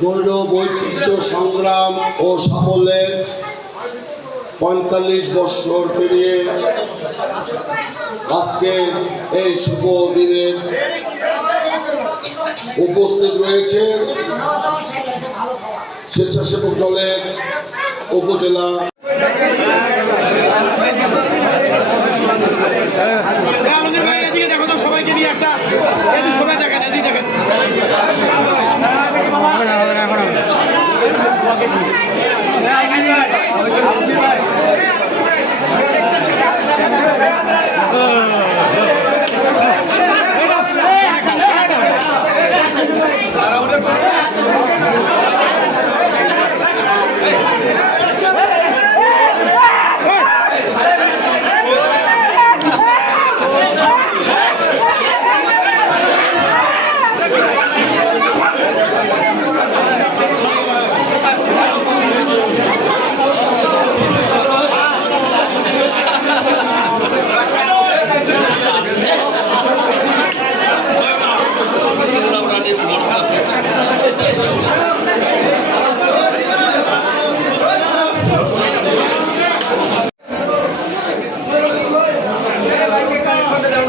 গৌরব ঐতিহ্য সংগ্রাম ও সাফল্যের পঁয়তাল্লিশ বছর পেরিয়ে আজকে এই শুভ দিনের উপস্থিত রয়েছে স্বেচ্ছাসেবক দলের উপজেলা সবাইকে নিয়ে একটা সবাই দেখেন, এদিকে দেখেন। বস্তা থাকলে